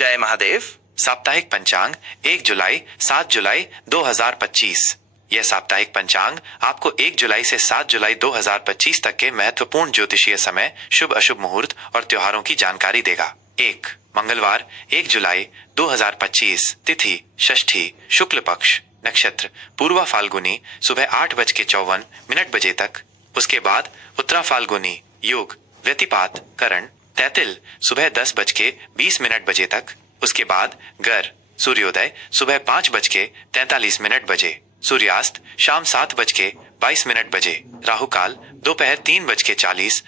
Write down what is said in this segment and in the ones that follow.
जय महादेव। साप्ताहिक पंचांग 1 जुलाई 7 जुलाई 2025। यह साप्ताहिक पंचांग आपको 1 जुलाई से 7 जुलाई 2025 तक के महत्वपूर्ण ज्योतिषीय समय, शुभ अशुभ मुहूर्त और त्योहारों की जानकारी देगा। 1 मंगलवार 1 जुलाई 2025, तिथि षष्ठी, शुक्ल पक्ष, नक्षत्र पूर्वा फाल्गुनी सुबह 8:54 बजे तक। उसके बाद उत्तरा फाल्गुनी, योग व्यतिपात करण तैतिल सुबह 10:20 बजे तक। उसके बाद गर सूर्योदय सुबह 5:43 बजे, सूर्यास्त शाम 7:22 बजे, राहु काल दोपहर 3:40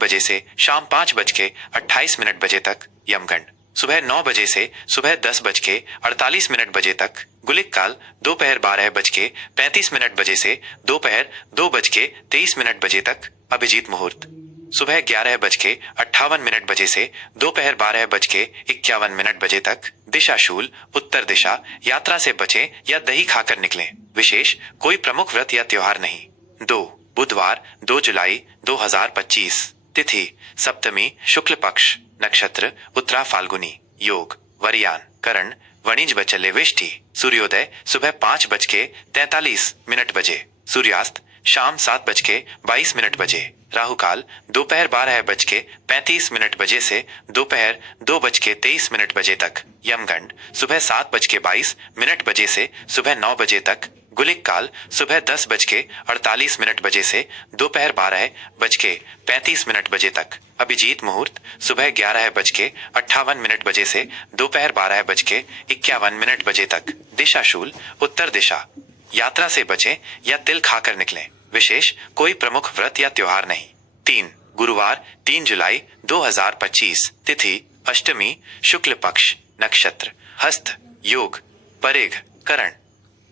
बजे से शाम 5:28 बजे तक, यमगंड सुबह 9 बजे से सुबह 10:48 बजे तक, गुलिक काल दोपहर 12:35 बजे से दोपहर 2:23 बजे तक, अभिजीत मुहूर्त सुबह 11:58 बजे से दोपहर 12:51 बजे तक, दिशा शूल उत्तर दिशा, यात्रा से बचें या दही खाकर निकलें, विशेष कोई प्रमुख व्रत या त्योहार नहीं। 2 बुधवार 2 जुलाई 2025, तिथि सप्तमी, शुक्ल पक्ष, नक्षत्र उत्तरा फाल्गुनी, योग वरियान करण वणिज बचले वेष्टि, सूर्योदय सुबह 5:43 बजे, सूर्यास्त शाम 7:22 बजे, राहु काल दोपहर 12:35 बजे से दोपहर 2:23 बजे तक, यमगंड सुबह 7:22 बजे से सुबह 9 बजे तक, गुलिक काल सुबह 10:48 बजे से दोपहर 12:35 बजे तक, अभिजीत मुहूर्त सुबह 11:58 बजे से दोपहर 12:51 बजे तक, दिशा शूल उत्तर दिशा, यात्रा से बचें या तिल खाकर निकलें, विशेष कोई प्रमुख व्रत या त्योहार नहीं। 3 गुरुवार 3 जुलाई 2025, तिथि अष्टमी, शुक्ल पक्ष, नक्षत्र हस्त, योग परेघ करण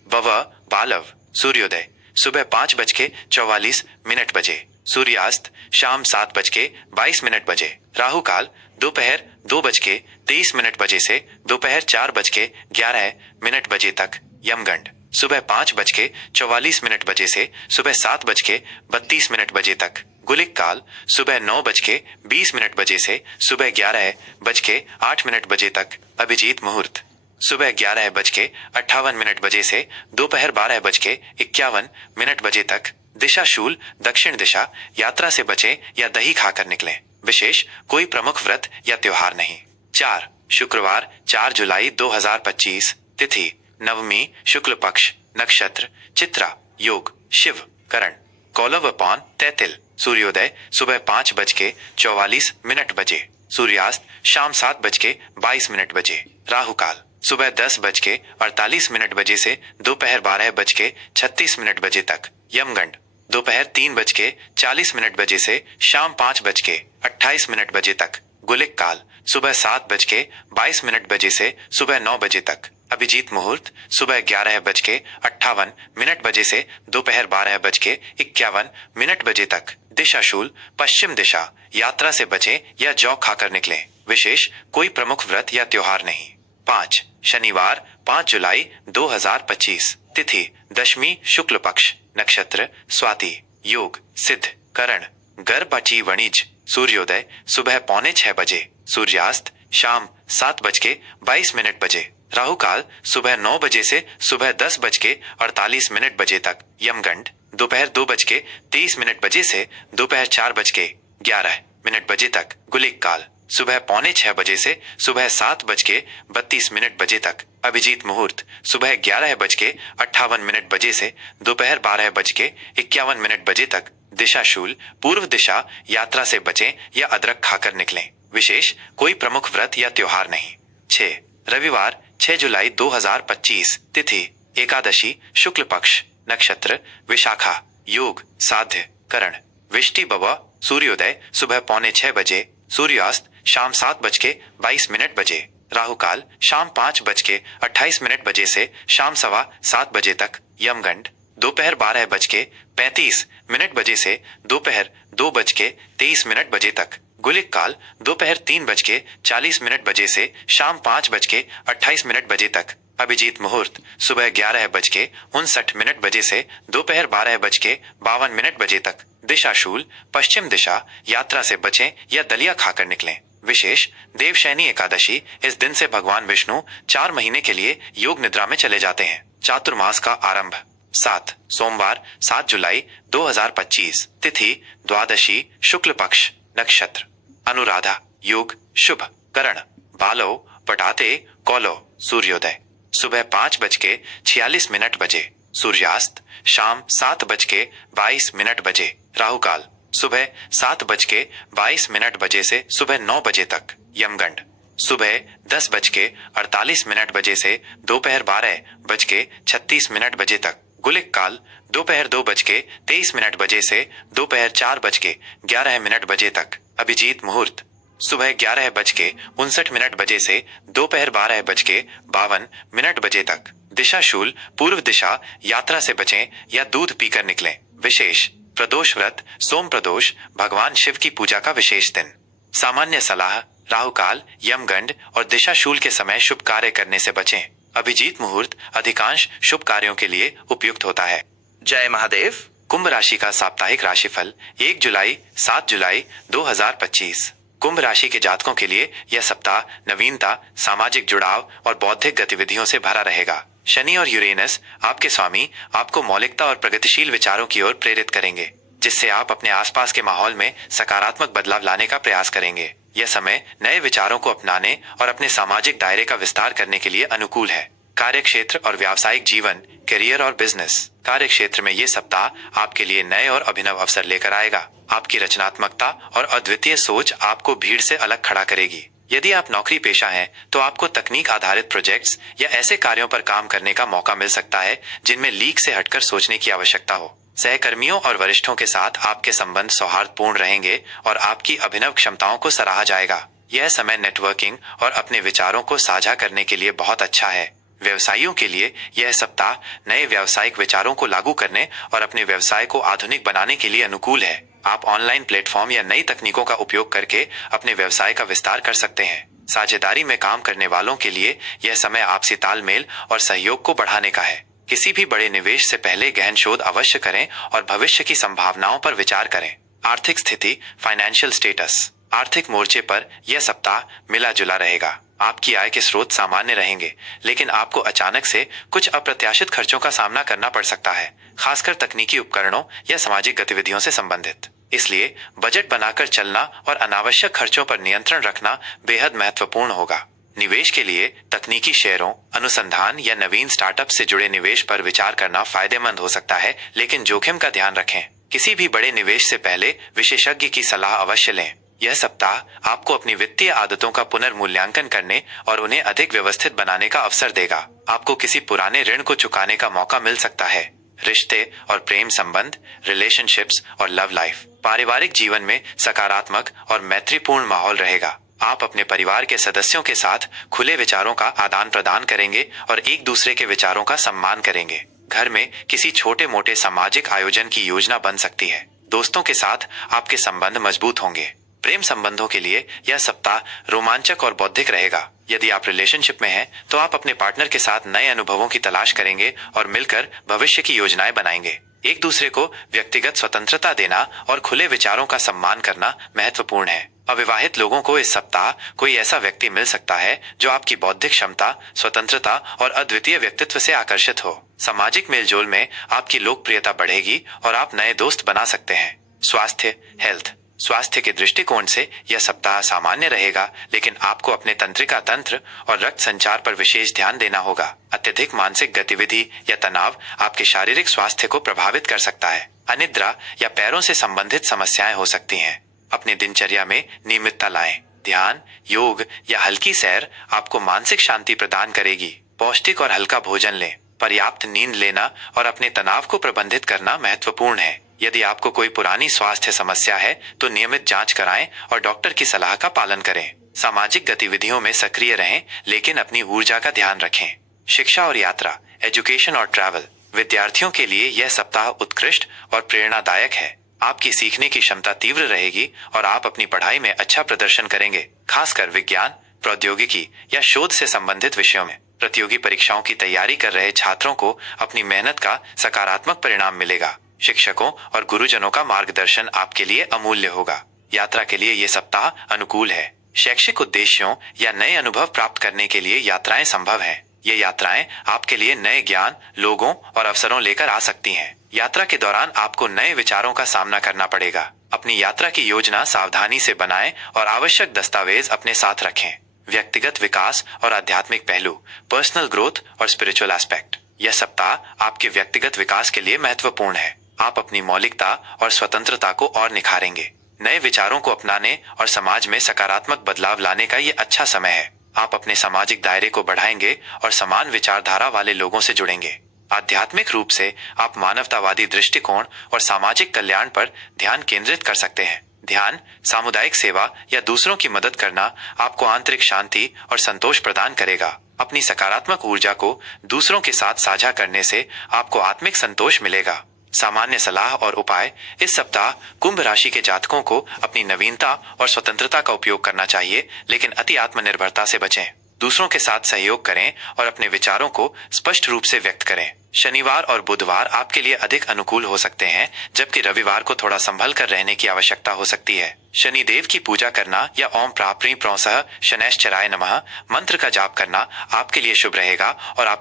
वव बालव, सूर्योदय सुबह 5:44 बजे, सूर्यास्त शाम 7:22 बजे, राहु काल दोपहर 2:23 बजे से दोपहर 4:11 बजे तक, यमगंड सुबह 5:44 बजे से सुबह 7:32 बजे तक, गुलिक काल सुबह 9:20 बजे से सुबह 11:08 बजे तक, अभिजीत मुहूर्त सुबह 11:58 बजे से दोपहर 12:51 बजे तक, दिशा शूल दक्षिण दिशा, यात्रा से बचें या दही खाकर निकलें, विशेष कोई प्रमुख व्रत या त्योहार नहीं। 4 शुक्रवार 4 जुलाई 2025, तिथि नवमी, शुक्ल पक्ष, नक्षत्र चित्रा, योग शिव करण कौलव पौन तैतिल, सूर्योदय सुबह 5:44 बजे, सूर्यास्त शाम 7:22 बजे, राहु काल सुबह 10:48 बजे से दोपहर 12:36 बजे तक, यमगंड दोपहर 3:40 बजे से शाम 5:28 बजे तक, गुलिक काल सुबह 7:22 बजे से सुबह 9 बजे तक, अभिजीत मुहूर्त सुबह 11:58 बजे से दोपहर 12:51 बजे तक, दिशा शूल पश्चिम दिशा, यात्रा से बचें या जौ खाकर निकलें, विशेष कोई प्रमुख व्रत या त्योहार नहीं। 5 शनिवार 5 जुलाई 2025, तिथि दशमी, शुक्ल पक्ष, नक्षत्र स्वाति, योग सिद्ध करण गर्भची वणिज, सूर्योदय सुबह 5:45 बजे, सूर्यास्त शाम 7:22 बजे, राहु काल सुबह 9 बजे से सुबह 10:48 बजे तक, यमगंड दोपहर 2:23 बजे से दोपहर 4:11 बजे तक, गुलिक काल सुबह 5:45 बजे से सुबह 7:32 बजे तक, अभिजीत मुहूर्त सुबह 11:58 बजे से दोपहर 12:51 बजे तक, दिशा शूल पूर्व दिशा, यात्रा से बचें या अदरक खाकर निकलें, विशेष कोई प्रमुख व्रत या त्योहार नहीं। 6 रविवार 6 जुलाई 2025, तिथि एकादशी, शुक्ल पक्ष, नक्षत्र विशाखा, योग साध्य करण विष्टि बवा, सूर्योदय सुबह 5:45 बजे, सूर्यास्त शाम 7:22 बजे, राहु काल शाम 5:28 बजे से शाम 7:15 बजे तक, यमगंड दोपहर 12:35 बजे से दोपहर 2:23 बजे तक, गुलिक काल दोपहर 3:40 बजे से शाम 5:28 बजे तक, अभिजीत मुहूर्त सुबह 11:59 बजे से दोपहर 12:52 बजे तक, दिशा शूल पश्चिम दिशा, यात्रा से बचें या दलिया खाकर निकलें, विशेष देवशयनी एकादशी, इस दिन से भगवान विष्णु 4 महीने के लिए योग निद्रा में चले जाते हैं। चातुर्मास का आरंभ 7 सोमवार 7 जुलाई 2025, तिथि द्वादशी, शुक्ल पक्ष, नक्षत्र अनुराधा, योग शुभ, करण बालो, पटाते, कौलो, सूर्योदय सुबह 5:46 बजे, सूर्यास्त शाम 7:22 बजे, राहु काल सुबह 7:22 बजे से सुबह 9 बजे तक, यमगंड सुबह 10:48 बजे से दोपहर 12:36 बजे तक, गुलिक काल दोपहर 2:23 बजे से दोपहर 4:11 बजे तक, अभिजीत मुहूर्त सुबह 11:59 बजे से दोपहर 12:52 बजे तक, दिशा शूल पूर्व दिशा, यात्रा से बचें या दूध पीकर निकलें। विशेष प्रदोष व्रत, सोम प्रदोष, भगवान शिव की पूजा का विशेष दिन। सामान्य सलाह, राहु काल, यमगंड और दिशा शूल के समय शुभ कार्य करने से बचें। अभिजीत मुहूर्त अधिकांश शुभ कार्यों के लिए उपयुक्त होता है। जय महादेव। कुंभ राशि का साप्ताहिक राशिफल 1 जुलाई 7 जुलाई 2025। कुंभ राशि के जातकों के लिए यह सप्ताह नवीनता, सामाजिक जुड़ाव और बौद्धिक गतिविधियों से भरा रहेगा। शनि और यूरेनस आपके स्वामी आपको मौलिकता और प्रगतिशील विचारों की ओर प्रेरित करेंगे, जिससे आप अपने आसपास के माहौल में सकारात्मक बदलाव लाने का प्रयास करेंगे। यह समय नए विचारों को अपनाने और अपने सामाजिक दायरे का विस्तार करने के लिए अनुकूल है। कार्यक्षेत्र और व्यावसायिक जीवन, करियर और बिजनेस। कार्यक्षेत्र में ये सप्ताह आपके लिए नए और अभिनव अवसर लेकर आएगा। आपकी रचनात्मकता और अद्वितीय सोच आपको भीड़ से अलग खड़ा करेगी। यदि आप नौकरी पेशा हैं, तो आपको तकनीक आधारित प्रोजेक्ट्स या ऐसे कार्यों पर काम करने का मौका मिल सकता है जिनमें लीक से हटकर सोचने की आवश्यकता हो। सहकर्मियों और वरिष्ठों के साथ आपके संबंध सौहार्दपूर्ण रहेंगे और आपकी अभिनव क्षमताओं को सराहा जाएगा। यह समय नेटवर्किंग और अपने विचारों को साझा करने के लिए बहुत अच्छा है। व्यवसायियों के लिए यह सप्ताह नए व्यावसायिक विचारों को लागू करने और अपने व्यवसाय को आधुनिक बनाने के लिए अनुकूल है। आप ऑनलाइन प्लेटफॉर्म या नई तकनीकों का उपयोग करके अपने व्यवसाय का विस्तार कर सकते हैं। साझेदारी में काम करने वालों के लिए यह समय आपसी तालमेल और सहयोग को बढ़ाने का है। किसी भी बड़े निवेश से पहले गहन शोध अवश्य करें और भविष्य की संभावनाओं पर विचार करें। आर्थिक स्थिति, फाइनेंशियल स्टेटस। आर्थिक मोर्चे पर यह सप्ताह मिला जुला रहेगा। आपकी आय के स्रोत सामान्य रहेंगे, लेकिन आपको अचानक से कुछ अप्रत्याशित खर्चों का सामना करना पड़ सकता है, खासकर तकनीकी उपकरणों या सामाजिक गतिविधियों से संबंधित। इसलिए बजट बनाकर चलना और अनावश्यक खर्चों पर नियंत्रण रखना बेहद महत्वपूर्ण होगा। निवेश के लिए तकनीकी शेयरों, अनुसंधान या नवीन स्टार्टअप से जुड़े निवेश पर विचार करना फायदेमंद हो सकता है, लेकिन जोखिम का ध्यान रखें। किसी भी बड़े निवेश से पहले विशेषज्ञ की सलाह अवश्य लें। यह सप्ताह आपको अपनी वित्तीय आदतों का पुनर्मूल्यांकन करने और उन्हें अधिक व्यवस्थित बनाने का अवसर देगा। आपको किसी पुराने ऋण को चुकाने का मौका मिल सकता है। रिश्ते और प्रेम संबंध, रिलेशनशिप्स और लव लाइफ। पारिवारिक जीवन में सकारात्मक और मैत्रीपूर्ण माहौल रहेगा। आप अपने परिवार के सदस्यों के साथ खुले विचारों का आदान प्रदान करेंगे और एक दूसरे के विचारों का सम्मान करेंगे। घर में किसी छोटे मोटे सामाजिक आयोजन की योजना बन सकती है। दोस्तों के साथ आपके संबंध मजबूत होंगे। प्रेम संबंधों के लिए यह सप्ताह रोमांचक और बौद्धिक रहेगा। यदि आप रिलेशनशिप में हैं, तो आप अपने पार्टनर के साथ नए अनुभवों की तलाश करेंगे और मिलकर भविष्य की योजनाएं बनाएंगे। एक दूसरे को व्यक्तिगत स्वतंत्रता देना और खुले विचारों का सम्मान करना महत्वपूर्ण है। अविवाहित लोगों को इस सप्ताह कोई ऐसा व्यक्ति मिल सकता है जो आपकी बौद्धिक क्षमता, स्वतंत्रता और अद्वितीय व्यक्तित्व से आकर्षित हो। सामाजिक मेलजोल में आपकी लोकप्रियता बढ़ेगी और आप नए दोस्त बना सकते हैं। स्वास्थ्य, हेल्थ। स्वास्थ्य के दृष्टिकोण से यह सप्ताह सामान्य रहेगा, लेकिन आपको अपने तंत्रिका तंत्र और रक्त संचार पर विशेष ध्यान देना होगा। अत्यधिक मानसिक गतिविधि या तनाव आपके शारीरिक स्वास्थ्य को प्रभावित कर सकता है। अनिद्रा या पैरों से संबंधित समस्याएं हो सकती हैं। अपनी दिनचर्या में नियमितता लाएं। ध्यान, योग या हल्की सैर आपको मानसिक शांति प्रदान करेगी। पौष्टिक और हल्का भोजन लें। पर्याप्त नींद लेना और अपने तनाव को प्रबंधित करना महत्वपूर्ण है। यदि आपको कोई पुरानी स्वास्थ्य समस्या है, तो नियमित जांच कराएं और डॉक्टर की सलाह का पालन करें। सामाजिक गतिविधियों में सक्रिय रहें, लेकिन अपनी ऊर्जा का ध्यान रखें। शिक्षा और यात्रा, एजुकेशन और ट्रैवल। विद्यार्थियों के लिए यह सप्ताह उत्कृष्ट और प्रेरणादायक है। आपकी सीखने की क्षमता तीव्र रहेगी और आप अपनी पढ़ाई में अच्छा प्रदर्शन करेंगे, खासकर विज्ञान, प्रौद्योगिकी या शोध से संबंधित विषयों में। प्रतियोगी परीक्षाओं की तैयारी कर रहे छात्रों को अपनी मेहनत का सकारात्मक परिणाम मिलेगा। शिक्षकों और गुरुजनों का मार्गदर्शन आपके लिए अमूल्य होगा। यात्रा के लिए ये सप्ताह अनुकूल है। शैक्षिक उद्देश्यों या नए अनुभव प्राप्त करने के लिए यात्राएं संभव हैं। ये यात्राएं आपके लिए नए ज्ञान, लोगों और अवसरों लेकर आ सकती हैं। यात्रा के दौरान आपको नए विचारों का सामना करना पड़ेगा। अपनी यात्रा की योजना सावधानी से बनाएं और आवश्यक दस्तावेज अपने साथ रखें। व्यक्तिगत विकास और आध्यात्मिक पहलू, पर्सनल ग्रोथ और स्पिरिचुअल एस्पेक्ट। यह सप्ताह आपके व्यक्तिगत विकास के लिए महत्वपूर्ण है। आप अपनी मौलिकता और स्वतंत्रता को और निखारेंगे। नए विचारों को अपनाने और समाज में सकारात्मक बदलाव लाने का ये अच्छा समय है। आप अपने सामाजिक दायरे को बढ़ाएंगे और समान विचारधारा वाले लोगों से जुड़ेंगे। आध्यात्मिक रूप से आप मानवतावादी दृष्टिकोण और सामाजिक कल्याण पर ध्यान केंद्रित कर सकते हैं। ध्यान, सामुदायिक सेवा या दूसरों की मदद करना आपको आंतरिक शांति और संतोष प्रदान करेगा। अपनी सकारात्मक ऊर्जा को दूसरों के साथ साझा करने से आपको आत्मिक संतोष मिलेगा। सामान्य सलाह और उपाय। इस सप्ताह कुंभ राशि के जातकों को अपनी नवीनता और स्वतंत्रता का उपयोग करना चाहिए, लेकिन अति आत्मनिर्भरता से बचें। दूसरों के साथ सहयोग करें और अपने विचारों को स्पष्ट रूप से व्यक्त करें। शनिवार और बुधवार आपके लिए अधिक अनुकूल हो सकते हैं, जबकि रविवार को थोड़ा संभल कर रहने की आवश्यकता हो सकती है। शनिदेव की पूजा करना या ओम प्राप्री प्रोसह शनैश्चराय नमः मंत्र का जाप करना आपके लिए शुभ रहेगा और आपको